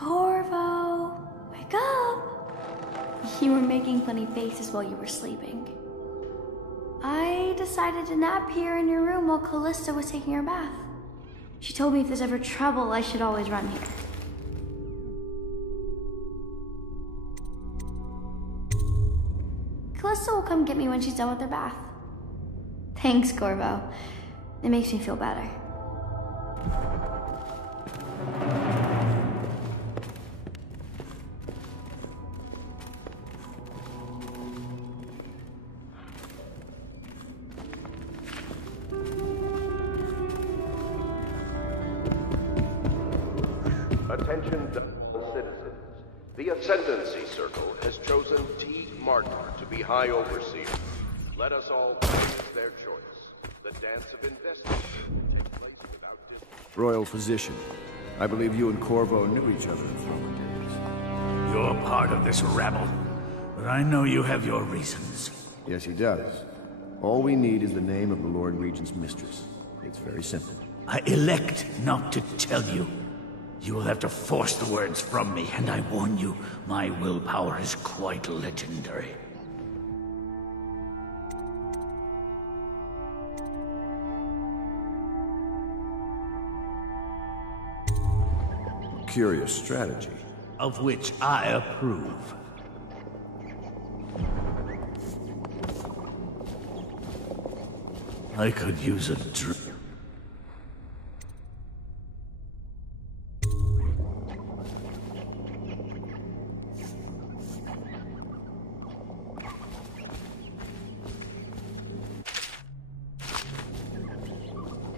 Corvo, wake up! You were making funny faces while you were sleeping. I decided to nap here in your room while Callista was taking her bath. She told me if there's ever trouble, I should always run here. Callista will come get me when she's done with her bath. Thanks, Corvo. It makes me feel better. Attention all citizens. The Ascendancy Circle has chosen T. Martin to be High Overseer. Let us all praise their choice. The dance of investigation takes place without distance. Royal Physician, I believe you and Corvo knew each other in former days. You're part of this rabble, but I know you have your reasons. Yes, he does. All we need is the name of the Lord Regent's mistress. It's very simple. I elect not to tell you. You will have to force the words from me, and I warn you, my willpower is quite legendary. Curious strategy. Of which I approve. I could use a drink.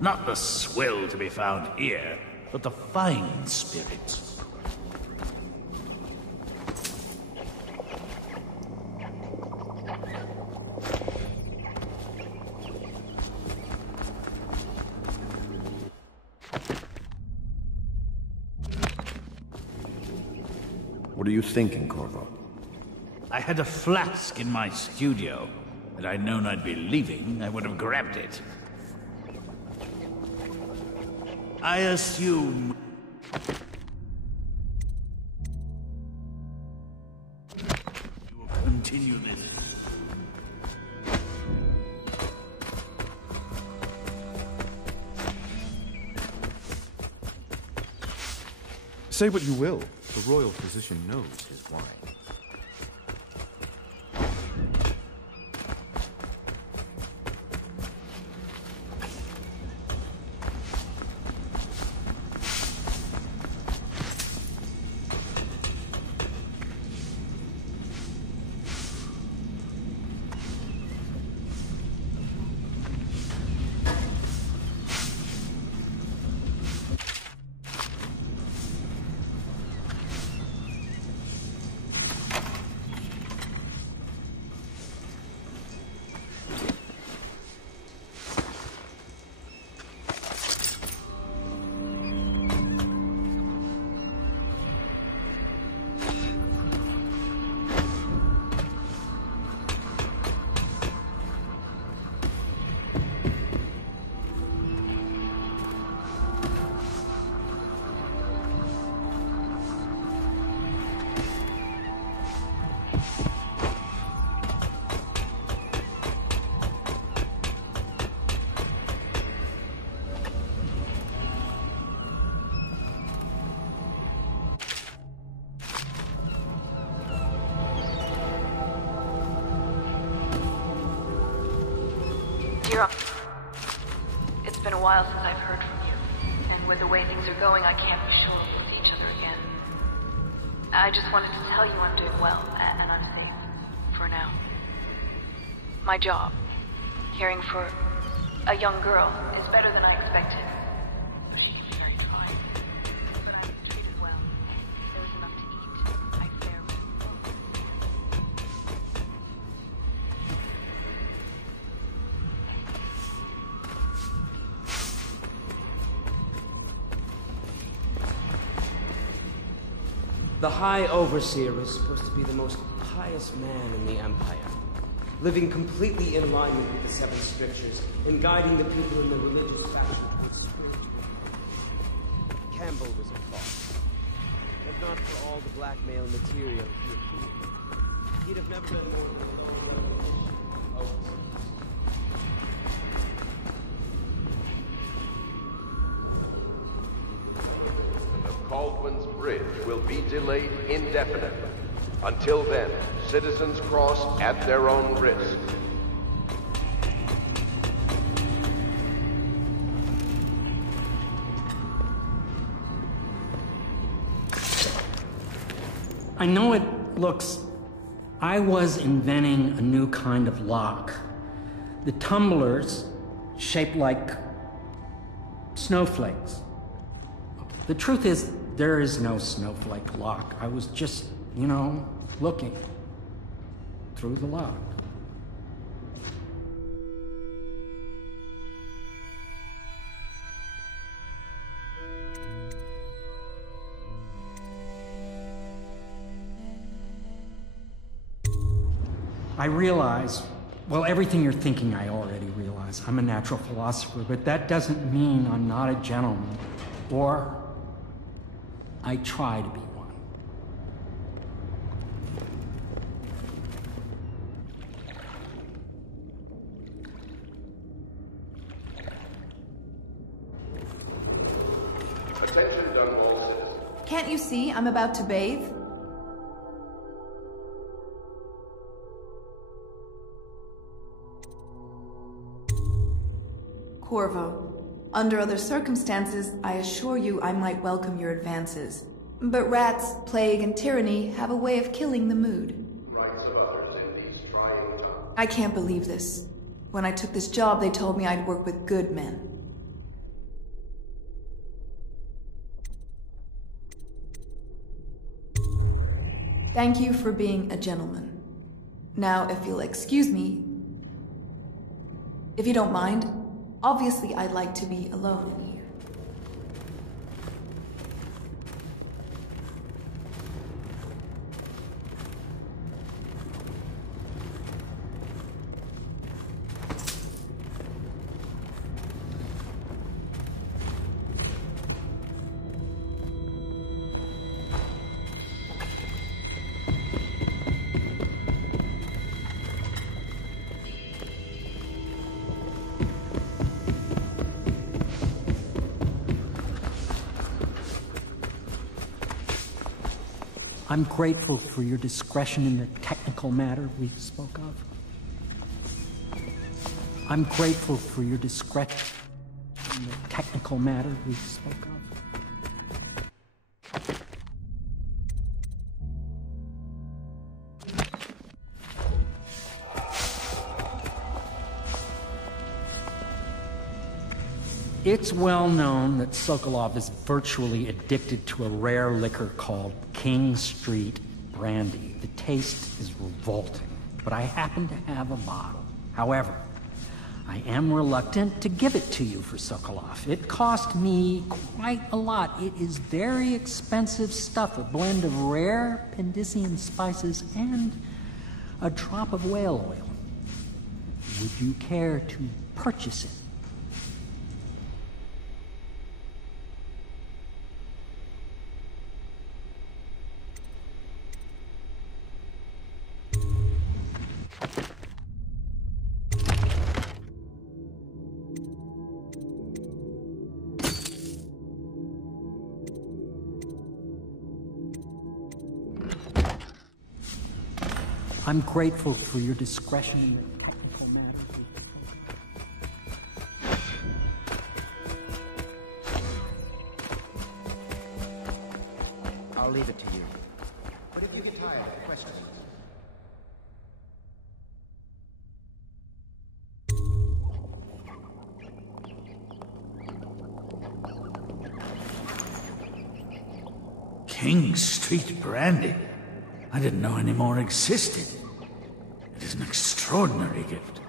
Not the swill to be found here, but the fine spirits. What are you thinking, Corvo? I had a flask in my studio. Had I known I'd be leaving, I would have grabbed it. I assume... you will continue this. Say what you will. The royal physician knows his wine. It's been a while since I've heard from you, and with the way things are going, I can't be sure we'll see each other again. I just wanted to tell you I'm doing well, and I'm safe, for now. My job, caring for a young girl, is better than I expected. But she's very kind. But I was treated well. There was enough to eat. I fared well. The High Overseer is supposed to be the most pious man in the Empire, living completely in alignment with the Seven Scriptures and guiding the people in the religious fashion. Campbell was a boss. If not for all the blackmail material he accumulated, he'd have never been more than of Caldwell's Bridge will be delayed indefinitely. Until then, citizens cross at their own risk. I know it looks... I was inventing a new kind of lock. The tumblers, shaped like snowflakes. The truth is, there is no snowflake lock. I was just, you know, looking through the lock. I realize, well, everything you're thinking I already realize. I'm a natural philosopher, but that doesn't mean I'm not a gentleman. Or I try to be one. Attention, Dunwall citizens. Can't you see I'm about to bathe? Corvo, under other circumstances, I assure you I might welcome your advances. But rats, plague, and tyranny have a way of killing the mood. Rights of others in these trying times. I can't believe this. When I took this job, they told me I'd work with good men. Thank you for being a gentleman. Now, if you'll excuse me, if you don't mind, obviously I'd like to be alone here. I'm grateful for your discretion in the technical matter we spoke of. I'm grateful for your discretion in the technical matter we spoke of. It's well known that Sokolov is virtually addicted to a rare liquor called King Street Brandy. The taste is revolting, but I happen to have a bottle. However, I am reluctant to give it to you for Sokolov. It cost me quite a lot. It is very expensive stuff, a blend of rare Pendician spices and a drop of whale oil. Would you care to purchase it? I'm grateful for your discretion in the technical matter. I'll leave it to you. But if you get tired of questions... King Street Brandy? I didn't know any more existed. It is an extraordinary gift.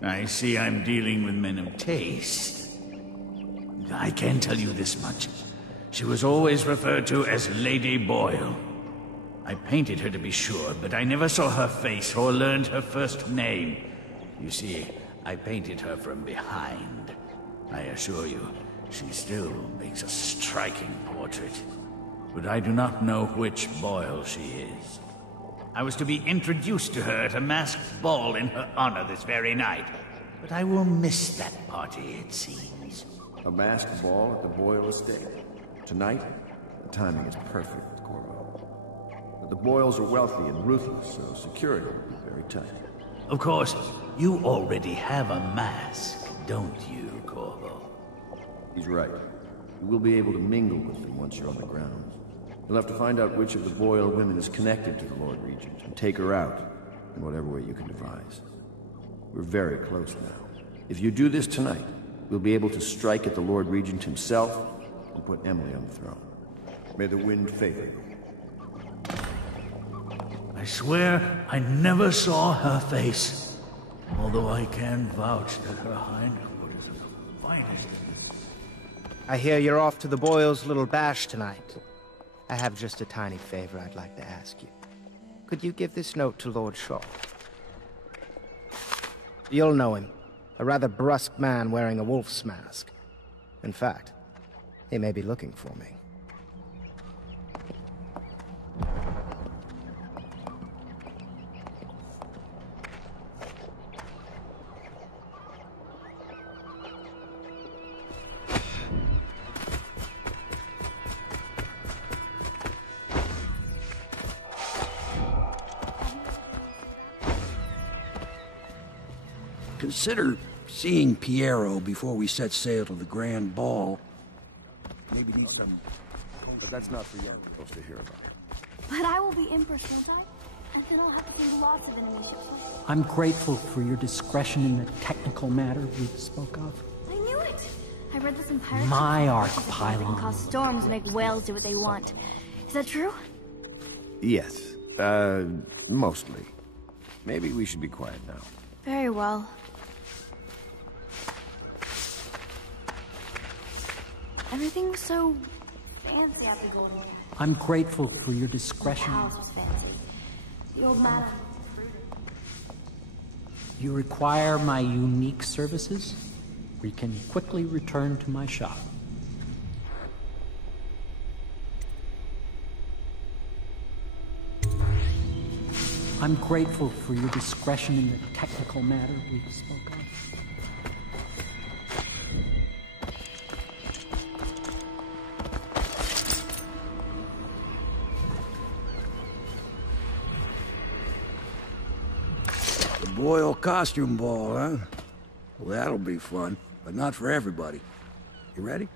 I see I'm dealing with men of taste. I can tell you this much. She was always referred to as Lady Boyle. I painted her to be sure, but I never saw her face or learned her first name. You see, I painted her from behind. I assure you, she still makes a striking portrait. but I do not know which Boyle she is. I was to be introduced to her at a masked ball in her honor this very night, but I will miss that party, it seems. A masked ball at the Boyle estate. Tonight? The timing is perfect, Corvo. But the Boyles are wealthy and ruthless, so security will be very tight. Of course, you already have a mask, don't you, Corvo? He's right. You will be able to mingle with them once you're on the ground. You'll have to find out which of the Boyle women is connected to the Lord Regent, and take her out, in whatever way you can devise. We're very close now. If you do this tonight, we'll be able to strike at the Lord Regent himself, and put Emily on the throne. May the wind favor you. I swear I never saw her face, although I can vouch that her Highness was of the finest. I hear you're off to the Boyles' little bash tonight. I have just a tiny favor I'd like to ask you. Could you give this note to Lord Shaw? You'll know him. A rather brusque man wearing a wolf's mask. In fact, he may be looking for me. Consider seeing Piero before we set sail to the grand ball. Maybe need some... But that's not for young folks to hear about. But I will be Empress, won't I? And then I'll have to do lots of enemies. I'm grateful for your discretion in the technical matter we spoke of. I knew it! I read this in Pirates. My arc They can pylon. cause storms and make whales do what they want. Is that true? Yes. Mostly. Maybe we should be quiet now. Very well. Everything was so fancy after going away. I'm grateful for your The discretion. house was fancy. The old man. You require my unique services? We can quickly return to my shop. I'm grateful for your discretion in the technical matter we spoke of. The Boyle costume ball, huh? Well, that'll be fun, but not for everybody. You ready?